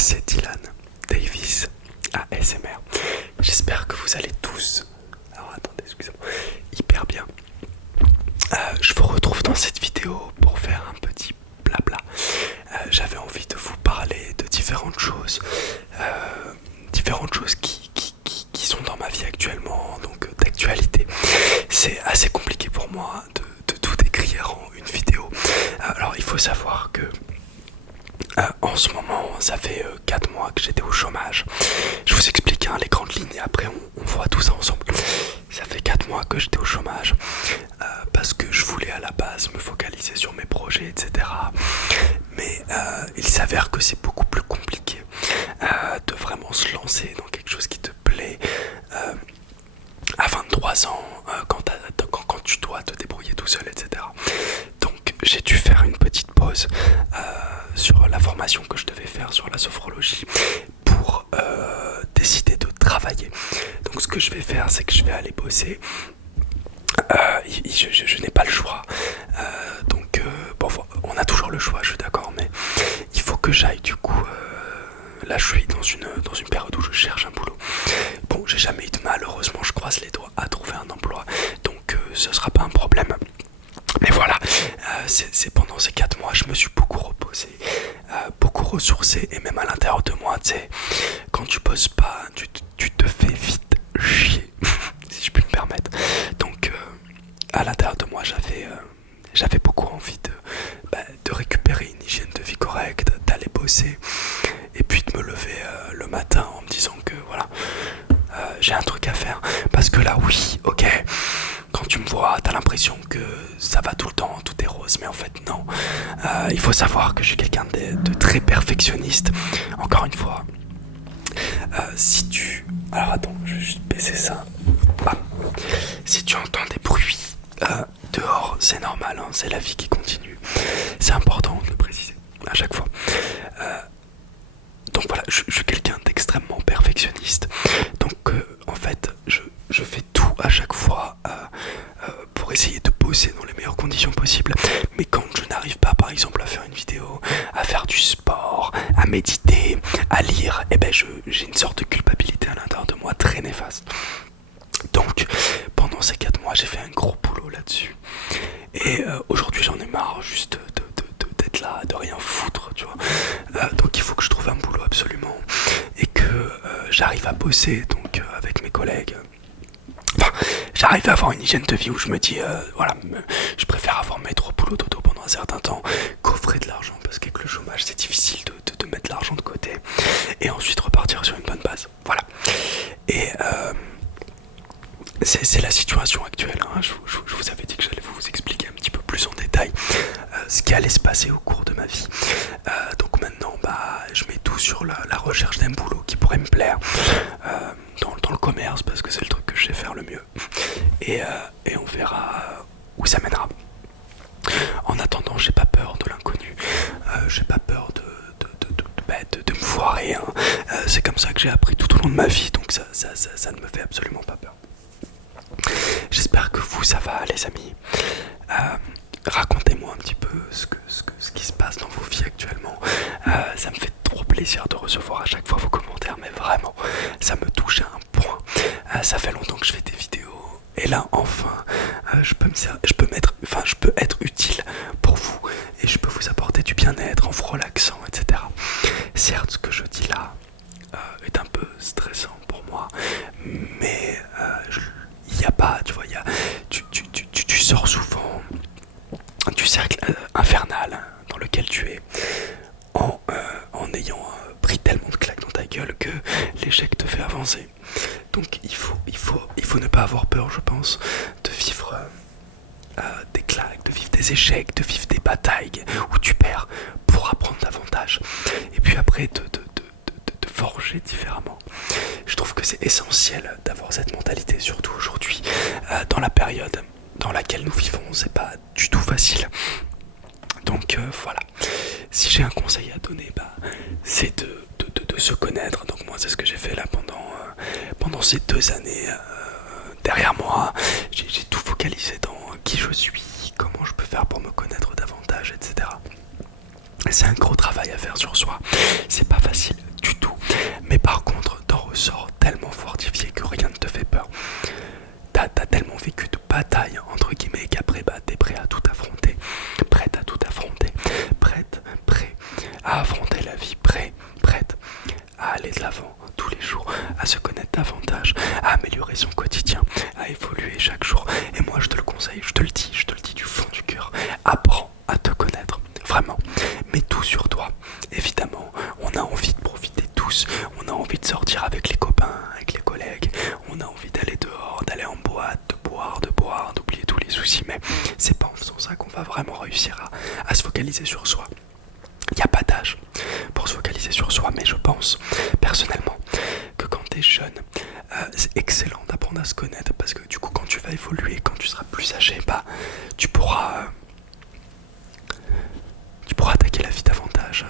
c'est Dylan Davis ASMR. J'espère que vous allez tous, alors attendez, excusez-moi, hyper bien. Je vous retrouve dans cette vidéo pour faire un petit blabla. J'avais envie de vous parler de différentes choses qui sont dans ma vie actuellement, donc d'actualité. C'est assez compliqué pour moi de tout décrire en une vidéo. Alors il faut savoir que en ce moment, ça fait 4 mois que j'étais au chômage. Je vous explique les grandes lignes et après on voit tout ça ensemble. Ça fait 4 mois que j'étais au chômage parce que je voulais à la base me focaliser sur mes projets, etc. Mais il s'avère que c'est beaucoup plus compliqué de vraiment se lancer dans quelque chose qui te plaît à 23 ans quand tu dois te débrouiller tout seul, etc. Donc j'ai dû faire une petite pause sur la formation que je devais faire sur la sophrologie pour décider de travailler. Donc ce que je vais faire, c'est que je vais aller bosser. Je n'ai pas le choix. Bon, on a toujours le choix, je suis d'accord, mais il faut que j'aille du coup. Là, je suis dans une période où je cherche un boulot. Bon, j'ai jamais eu de mal, heureusement, je croise les doigts à trouver un emploi, donc ce sera pas un problème. Mais voilà, c'est pendant ces 4 mois, je me suis beaucoup reposé, beaucoup ressourcé, et même à l'intérieur de moi, tu sais, quand tu bosses pas, tu te fais vite chier, si je puis me permettre. Donc, à l'intérieur de moi, j'avais beaucoup envie de récupérer une hygiène de vie correcte, d'aller bosser, et puis de me lever le matin en me disant que voilà, j'ai un truc à faire. Parce que là, oui, ok, quand tu me vois, t'as l'impression que ça va tout le temps, tout est rose, mais en fait non. Il faut savoir que je suis quelqu'un de très perfectionniste. Encore une fois, alors attends, je vais juste baisser ça. Si tu entends des bruits dehors, c'est normal, hein, c'est la vie qui continue. C'est important de le préciser à chaque fois. Donc voilà, je suis quelqu'un d'extrêmement perfectionniste. Donc en fait, je fais tout à chaque fois pour essayer de bosser dans les meilleures conditions possibles. Mais quand je n'arrive pas, par exemple, à faire une vidéo, à faire du sport, à méditer, à lire, eh ben j'ai une sorte de culpabilité à l'intérieur de moi très néfaste. Donc pendant ces 4 mois, j'ai fait un gros boulot là-dessus. Et aujourd'hui, j'en ai marre juste d'être là, de rien foutre, tu vois. Donc il faut que je trouve un boulot absolument et que j'arrive à bosser donc avec mes collègues. Enfin, j'arrive à avoir une hygiène de vie où je me dis voilà, je préfère avoir mes 3 boulots dodo pendant un certain temps qu'offrir de l'argent, parce qu'avec le chômage c'est difficile de mettre de l'argent de côté et ensuite repartir sur une bonne base. Voilà. Et c'est la situation actuelle, hein. Je vous avais dit que j'allais vous expliquer un petit peu plus en détail ce qui allait se passer au cours de ma vie. Donc maintenant, je mets tout sur la recherche d'un boulot qui pourrait me plaire dans le commerce, parce que c'est le truc que je sais faire le mieux. Et on verra où ça mènera. En attendant, j'ai pas peur de l'inconnu. J'ai pas peur de me foirer, hein. C'est comme ça que j'ai appris tout au long de ma vie, donc ça ne me fait absolument pas peur. J'espère que vous, ça va, les amis. Racontez-moi un petit peu ce qui se passe dans vos vies actuellement. Ça me fait trop plaisir de recevoir à chaque fois vos commentaires, mais vraiment, ça me touche à un point. Ça fait longtemps que je fais des vidéos, et là, enfin, je peux être utile pour vous, et je peux vous apporter du bien-être en vous relaxant, etc. Certes, ce que je dis là est un peu stressant pour moi, mais il n'y a pas, tu vois, tu sors souvent du cercle infernal dans lequel tu es en ayant pris tellement de claques dans ta gueule que l'échec te fait avancer. Donc il faut ne pas avoir peur, je pense, de vivre des claques, de vivre des échecs, de vivre des batailles où tu perds pour apprendre davantage. Et puis après de forger différemment. Je trouve que c'est essentiel d'avoir cette mentalité, surtout aujourd'hui, dans la période dans laquelle nous vivons. C'est pas du tout facile. Donc voilà, si j'ai un conseil à donner, c'est de se connaître. Donc moi, c'est ce que j'ai fait là pendant ces 2 années derrière moi. J'ai tout focalisé dans qui je suis, comment je peux faire pour me connaître davantage, etc. C'est un gros travail à faire sur soi. C'est pas facile bataille entre guillemets, et qu'après t'es prêt à tout affronter, prête à tout affronter, prêt à affronter la vie, prête à aller de l'avant tous les jours, à se connaître davantage, à améliorer son quotidien, à évoluer chaque jour. Et moi je te le conseille, je te le dis du fond du cœur, apprends à te connaître, vraiment, mets tout sur toi. Évidemment, on a envie de profiter tous, on a envie de sortir avec les copains, avec les collègues, on a envie d'aller dehors, d'aller en boîte, de boire, d'oublier tous les soucis, mais c'est pas en faisant ça qu'on va vraiment réussir à se focaliser sur soi. Il n'y a pas d'âge pour se focaliser sur soi, mais je pense personnellement que quand tu es jeune, c'est excellent d'apprendre à se connaître, parce que du coup quand tu vas évoluer, quand tu seras plus âgé, tu pourras attaquer la vie davantage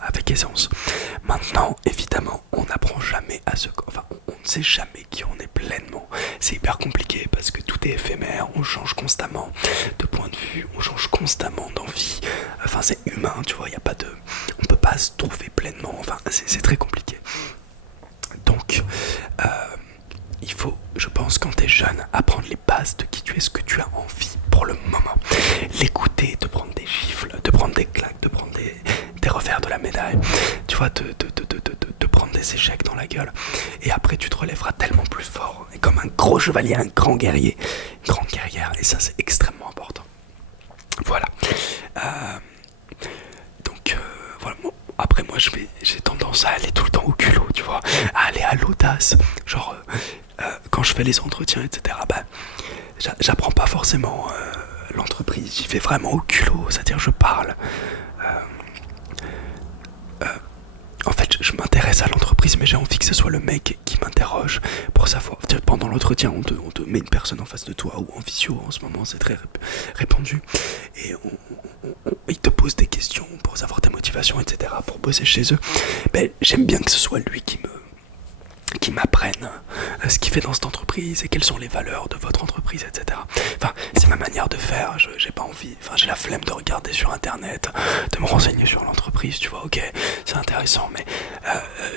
avec aisance. Maintenant, évidemment, on n'apprend jamais à se... Enfin, on ne sait jamais qui on est pleinement. C'est hyper compliqué parce que tout est éphémère, on change constamment de point de vue, on change constamment d'envie. Enfin, c'est humain, tu vois, il y a pas de... On peut pas se trouver pleinement, enfin, c'est très compliqué. Donc, il faut, je pense, quand t'es jeune, apprendre les bases de qui tu es, ce que tu as envie pour le moment. L'écouter, te prendre des gifles, te prendre des claques, te prendre des revers de la médaille. Tu vois, te prendre des échecs dans la gueule. Et après, tu te relèveras tellement plus fort. Et comme un gros chevalier, un grand guerrier, une grande guerrière. Et ça, c'est extrêmement important. Voilà. Voilà. Après, moi, j'ai tendance à aller tout le temps au culot, tu vois. À aller à l'audace. Genre, quand je fais les entretiens, etc., j'apprends pas forcément l'entreprise. J'y vais vraiment au culot. C'est-à-dire, je parle. En fait, je m'intéresse à l'entreprise, mais j'ai envie que ce soit le mec qui m'interroge pour savoir. Pendant l'entretien, on te met une personne en face de toi, ou en visio, en ce moment, c'est très répandu. Et il te pose des questions pour savoir ta motivation, etc., pour bosser chez eux. J'aime bien que ce soit lui qui m'apprenne ce qu'il fait dans cette entreprise et quelles sont les valeurs de votre entreprise, etc. Enfin, c'est ma manière de faire, j'ai pas envie, enfin j'ai la flemme de regarder sur internet, de me renseigner sur l'entreprise, tu vois, ok, c'est intéressant, mais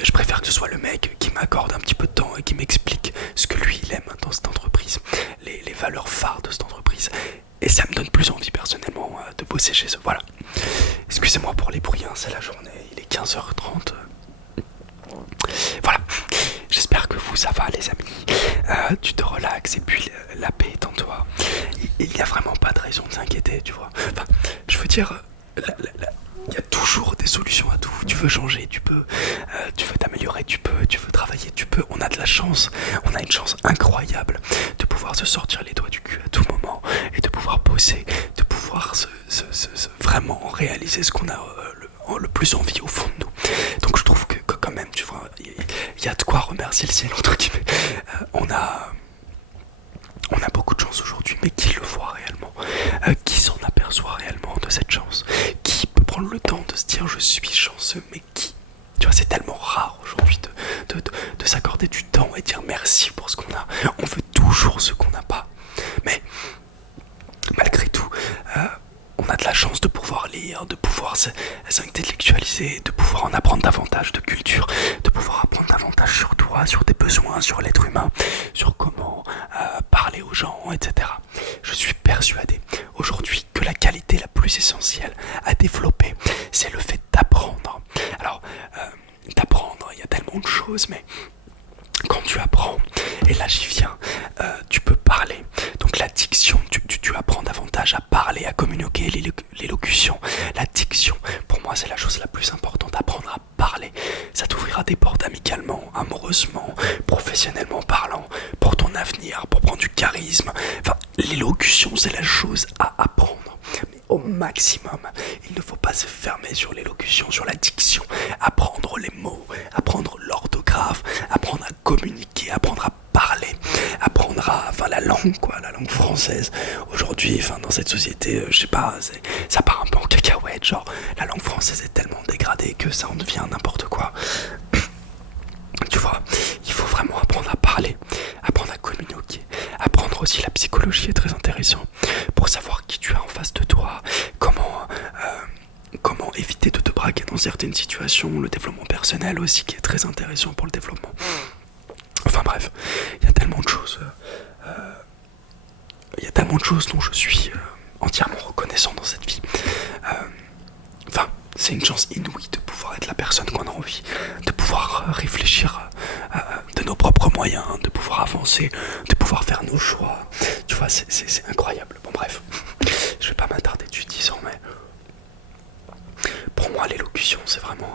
je préfère que ce soit le mec qui m'accorde un petit peu de temps et qui m'explique ce que lui il aime dans cette entreprise, les valeurs phares de cette entreprise. Et ça me donne plus envie personnellement de bosser chez eux, voilà. Excusez-moi pour les bruits, hein, c'est la journée, il est 15h30. Voilà, j'espère que ça va les amis, tu te relaxes et puis la paix est en toi. Il n'y a vraiment pas de raison de s'inquiéter, tu vois. Enfin, je veux dire, il y a toujours des solutions à tout. Tu veux changer, tu peux, tu veux t'améliorer, tu veux travailler, tu peux. On a de la chance, on a une chance incroyable de pouvoir se sortir les doigts du cul à tout moment et de pouvoir bosser, de pouvoir vraiment réaliser ce qu'on a le plus envie au fond de nous. Donc je trouve que quand même, tu vois, il y a de quoi remercier le ciel, entre guillemets. On a beaucoup de chance aujourd'hui, mais qui le voit réellement, qui s'en aperçoit réellement de cette chance, qui peut prendre le temps de se dire je suis chanceux, mais qui, tu vois, c'est tellement rare aujourd'hui de s'accorder du temps et dire merci pour ce qu'on a. On veut toujours ce qu'on n'a pas, mais malgré tout, on a de la chance de pouvoir lire, de pouvoir s'intellectualiser, de pouvoir en apprendre davantage de culture, de pouvoir apprendre davantage sur toi, sur tes besoins, sur l'être humain, sur comment parler aux gens, etc. Je suis persuadé aujourd'hui que la qualité la plus essentielle à développer, c'est le fait d'apprendre. Alors, d'apprendre, il y a tellement de choses, mais quand tu apprends, et là j'y viens, tu peux parler. Donc la diction, tu apprends davantage à parler, à communiquer, l'élocution. La diction, pour moi c'est la chose la plus importante, apprendre à parler. Ça t'ouvrira des portes amicalement, amoureusement, professionnellement parlant, pour ton avenir, pour prendre du charisme. Enfin, l'élocution c'est la chose à apprendre. Mais au maximum, il ne faut pas se fermer sur l'élocution, sur la diction, apprendre les mots, apprendre l'orthographe, apprendre à communiquer, apprendre à parler, apprendre à, enfin la langue quoi, la langue française. Aujourd'hui, enfin dans cette société, je sais pas, ça part un peu en cacahuète, genre la langue française est tellement dégradée que ça en devient n'importe quoi. Tu vois, il faut vraiment apprendre à parler, apprendre à communiquer, apprendre aussi la psychologie est très intéressant pour savoir qui tu as en face de toi, comment éviter de te braquer dans certaines situations, le développement personnel aussi qui est très intéressant pour le développement. Enfin bref, il y a tellement de choses il y a tellement de choses dont je suis entièrement reconnaissant dans cette vie. Enfin, c'est une chance inouïe de pouvoir être la personne qu'on a envie, de pouvoir réfléchir de nos propres moyens, de pouvoir avancer, de pouvoir faire nos choix. Tu vois, c'est incroyable. Bon bref, je vais pas m'attarder dessus 10 ans, mais pour moi l'élocution c'est vraiment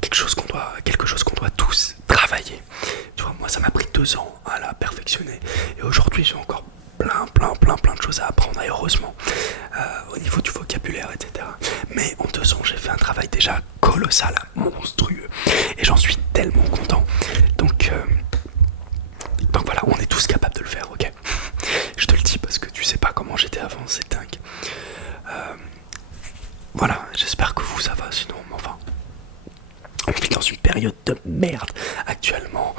quelque chose qu'on doit tous travailler. Tu vois, moi ça m'a pris 2 ans à la perfectionner et aujourd'hui j'ai encore plein de choses à apprendre, et heureusement au niveau du vocabulaire, etc. Mais en 2 ans j'ai fait un travail déjà colossal, monstrueux, et j'en suis tellement content. Donc voilà, on est tous capables de le faire, ok. Je te le dis parce que tu sais pas comment j'étais avant, c'est dingue. Voilà, j'espère que vous ça va, sinon enfin on vit dans une période de merde actuellement,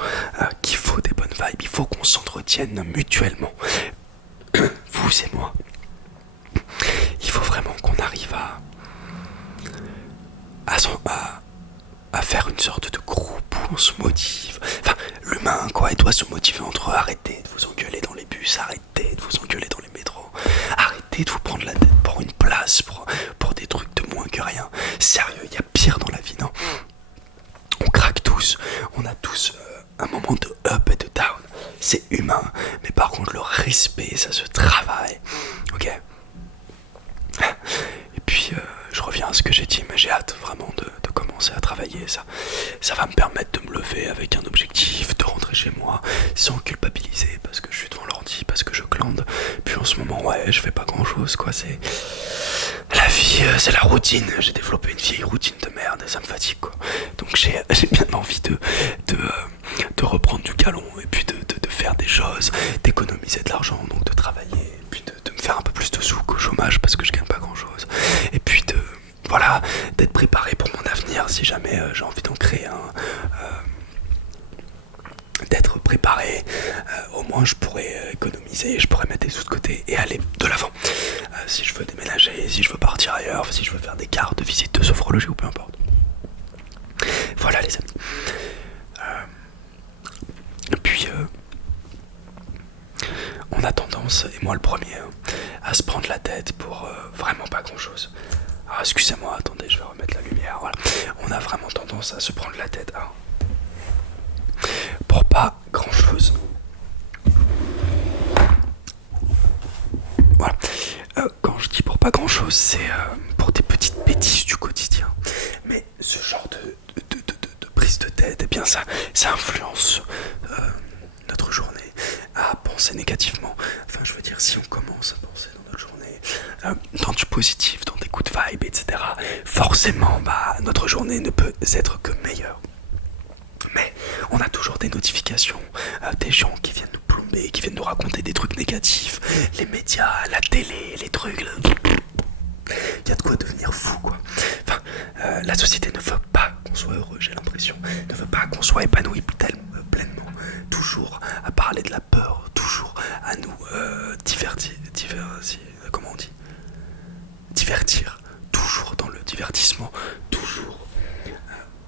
qu'il faut des bonnes vibes, il faut qu'on s'entretienne mutuellement, vous et moi. Il faut vraiment qu'on arrive à faire une sorte de groupe où on se motive. Enfin, l'humain, quoi, il doit se motiver entre eux. Arrêtez de vous engueuler dans les bus, arrêtez de vous engueuler dans les métros, arrêtez de vous prendre la tête pour une place, pour des trucs de moins que rien. Sérieux, il y a pire dans la vie, non? On craque tous, on a tous un moment de up et de down. C'est humain, mais par contre le respect, ça se travaille, ok. Et puis je reviens à ce que j'ai dit, mais j'ai hâte vraiment de commencer à travailler. Ça va me permettre de me lever avec un objectif, de rentrer chez moi sans culpabiliser parce que je suis devant l'ordi, parce que je glande. Puis en ce moment, ouais, je fais pas grand chose, quoi. C'est la vie, c'est la routine. J'ai développé une vieille routine de merde et ça me fatigue, quoi. Donc j'ai bien envie de reprendre du galon et puis de faire des choses, d'économiser de l'argent, donc de travailler, et puis de me faire un peu plus de sous qu'au chômage parce que je gagne pas grand chose. Et puis voilà, d'être préparé pour mon avenir si jamais j'ai envie d'en créer un. D'être préparé, au moins je pourrais économiser, je pourrais mettre des sous de côté et aller de l'avant. Si je veux déménager, si je veux partir ailleurs, si je veux faire des cartes de visite de sophrologie ou peu importe. Voilà les amis. Et puis on a tendance, et moi le premier, à se prendre la tête pour vraiment pas grand chose. Alors excusez-moi, attendez, je vais remettre la lumière, voilà. On a vraiment tendance à se prendre la tête pour pas grand chose. Voilà. Quand je dis pour pas grand chose, c'est pour des petites bêtises du quotidien. Mais ce genre de prise de tête, eh bien ça influence notre journée à penser négativement. Enfin, je veux dire, si on commence à penser dans notre journée dans du positif, dans des coups de vibe, etc., forcément, notre journée ne peut être que meilleure. Mais on a toujours des notifications, des gens qui viennent nous plomber, qui viennent nous raconter des trucs négatifs, les médias, la télé, les trucs. Il y a de quoi devenir fou, quoi. Enfin, la société ne veut pas qu'on soit heureux, j'ai l'impression. Ne veut pas qu'on soit épanoui pleinement. Toujours à parler de la peur, toujours à nous comment on dit, divertir. Toujours dans le divertissement, toujours.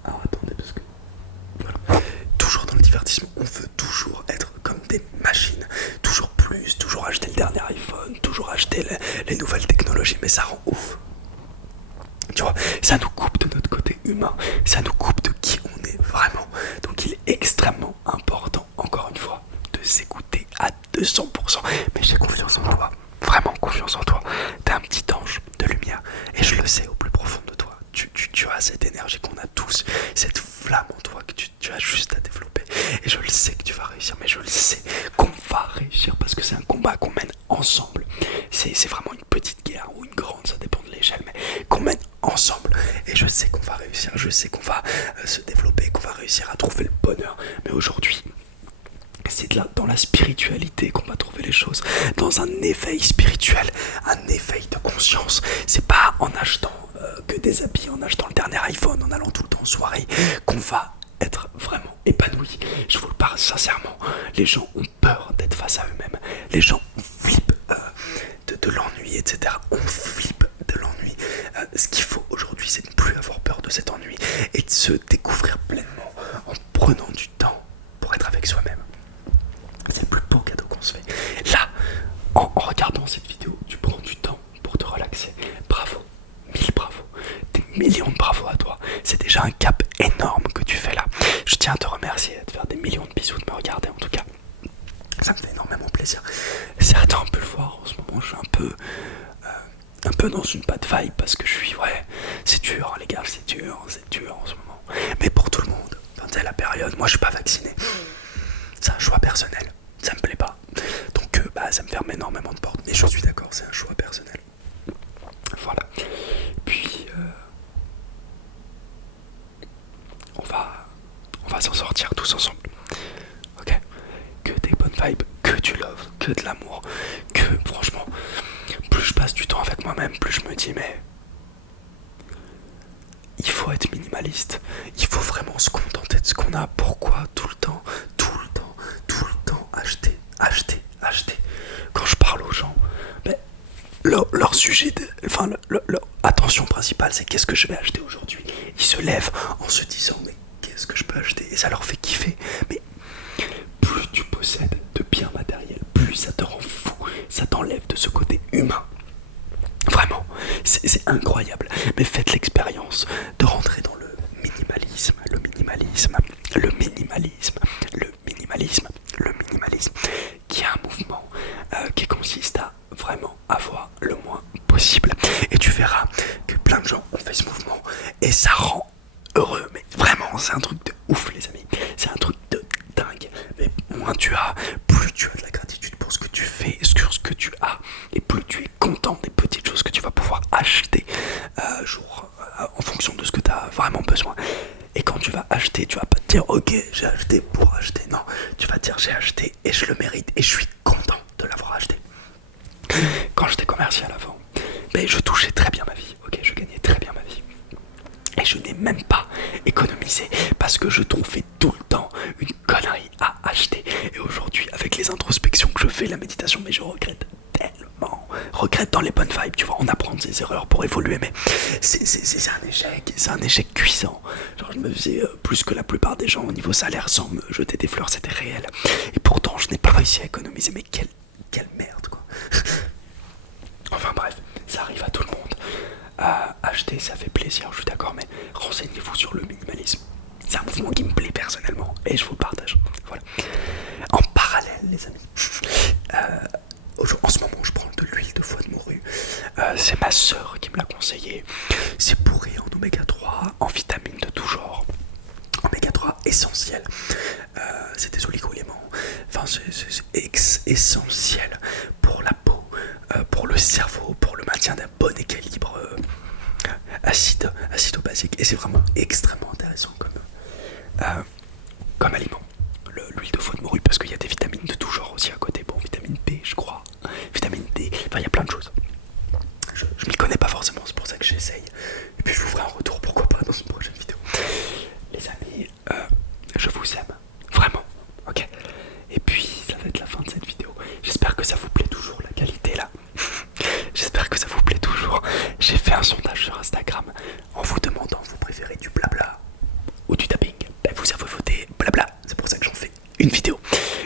Alors attendez, parce que toujours dans le divertissement, on veut toujours être comme des machines, toujours plus, toujours acheter le dernier iPhone, toujours acheter les nouvelles technologies, mais ça rend ouf. Tu vois, ça nous coupe de notre côté humain, ça nous coupe de qui on est vraiment. Donc il est extrêmement important, encore une fois, de s'écouter à 200%. Mais j'ai confiance en toi, vraiment confiance en toi. T'es un petit ange de lumière, et je le sais au plus profond de toi. Tu as cette énergie qu'on a tous, cette flamme en toi que tu as juste à développer. Et je le sais que tu vas réussir, mais je le sais qu'on va réussir parce que c'est un combat qu'on mène ensemble. C'est vraiment une petite guerre ou une grande, ça dépend de l'échelle, mais qu'on mène ensemble. Et je sais qu'on va réussir, je sais qu'on va se développer, qu'on va réussir à trouver le bonheur. Mais aujourd'hui, c'est dans la spiritualité qu'on va trouver les choses, dans un éveil spirituel, un éveil de conscience. C'est pas en achetant que des habits, en achetant le dernier iPhone, en allant tout le temps en soirée, qu'on va être vraiment épanoui. Je vous le parle sincèrement, les gens ont peur d'être face à eux-mêmes, les gens flippent de l'ennui, etc. On flippe de l'ennui. Ce qu'il faut aujourd'hui, c'est ne plus avoir peur de cet ennui et de se découvrir pleinement en prenant du temps pour être avec soi-même. C'est le plus beau cadeau se fait. Là, en regardant cette vidéo, tu prends du temps pour te relaxer. Bravo, 1000 bravos, des millions de bravos à toi. C'est déjà un cap énorme que tu fais là. Je tiens à te remercier, à te faire des millions de bisous de me regarder en tout cas. Ça me fait énormément plaisir. Certains ont pu le voir en ce moment, je suis un peu dans une bad vibe parce que je suis, ouais, c'est dur les gars, c'est dur en ce moment. Mais pour tout le monde, quand c'est la période, moi je suis pas vacciné. C'est un choix personnel, ça me plaît pas. Donc ça me ferme énormément de portes. Mais je suis d'accord, c'est un choix personnel. Voilà. Puis on va s'en sortir tous ensemble. Ok. Que des bonnes vibes, que du love, que de l'amour, que franchement, plus je passe du temps avec moi-même, plus je me dis mais il faut être minimaliste, il faut vraiment se contenter de ce qu'on a. Pourquoi tout le temps acheter. Quand je parle aux gens, ben, leur sujet, leur attention principale, c'est qu'est-ce que je vais acheter aujourd'hui. Ils se lèvent en se disant mais qu'est-ce que je peux acheter, et ça leur fait kiffer. Mais plus tu possèdes de biens matériels, plus ça te rend fou, ça t'enlève de ce côté humain. Vraiment, c'est incroyable. Mais faites l'expérience de rentrer dans le minimalisme, qui est un mouvement qui consiste à vraiment avoir le moins possible. Et tu verras que plein de gens ont fait ce mouvement et ça rend heureux. Mais vraiment, c'est un truc de ouf les amis. C'est un truc de dingue. Mais moins tu as, plus tu as de la gratitude pour ce que tu fais, sur ce que tu as, et plus tu es content des petites choses que tu vas pouvoir acheter en fonction de ce que tu as vraiment besoin. Et quand tu vas acheter, tu vas pas te dire ok j'ai acheté pour acheter, non, tu vas te dire j'ai acheté et je le mérite et je suis content de l'avoir acheté. Quand j'étais commercial avant, je touchais très bien ma vie, ok, je gagnais très bien ma vie. Et je n'ai même pas économisé parce que je trouvais tout le temps une connerie à acheter. Et aujourd'hui, avec les introspections que je fais, la méditation, mais je regrette tellement. Regrette dans les bonnes vibes, tu vois, on apprend de ses erreurs pour évoluer, mais c'est un échec cuisant. Genre je me faisais plus que la plupart des gens au niveau salaire sans me jeter des fleurs, c'était réel. Et pourtant, je n'ai pas réussi à économiser, mais quelle merde quoi. Enfin bref, ça arrive à tout le monde. Acheter ça fait plaisir, je suis d'accord, mais renseignez-vous sur le minimalisme. C'est un mouvement qui me plaît personnellement et je vous le partage. Voilà. En parallèle les amis, en ce moment je prends de l'huile de foie de morue. C'est ma soeur qui me l'a conseillé. C'est bourré en oméga 3, en vitamines de tout genre. Oméga 3 essentiel. C'est des oligo-éléments. Enfin c'est essentiel pour la peau, pour le cerveau, pour le maintien d'un bon équilibre acido-basique. Et c'est vraiment extrêmement intéressant comme aliment, l'huile de foie de morue, parce qu'il y a des vitamines de tout genre aussi à côté. Bon, vitamine B je crois, vitamine D, enfin il y a plein de choses. Je m'y connais pas forcément, c'est pour ça que j'essaye. Et puis je vous ferai un retour, pourquoi pas, dans une prochaine vidéo. Les amis, je vous aime, vraiment, ok. Et puis ça va être la fin de cette vidéo. J'espère que ça vous plaît toujours, la qualité là. J'espère que ça vous plaît toujours. J'ai fait un sondage sur Instagram en vous demandant vous préférez du blabla ou du tapping. Vous avez voté blabla, c'est pour ça que j'en fais une vidéo.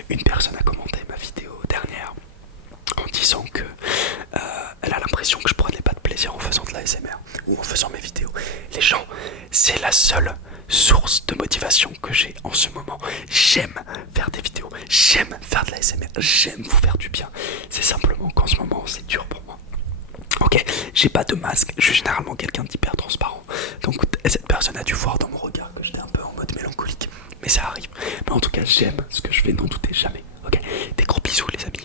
Une personne a commenté ma vidéo dernière en disant que elle a l'impression que je prenais pas de plaisir en faisant de l'ASMR ou en faisant mes vidéos. Les gens, c'est la seule source de motivation que j'ai en ce moment. J'aime faire des vidéos, j'aime faire de l'ASMR, j'aime vous faire du bien. C'est simplement qu'en ce moment c'est dur pour moi. Ok, j'ai pas de masque, je suis généralement quelqu'un d'hyper transparent. Donc cette personne a dû voir dans mon regard que j'étais un peu en mode mélancolique. Mais ça arrive. Mais en tout cas, j'aime ce que je fais, n'en doutez jamais. Ok, des gros bisous les amis.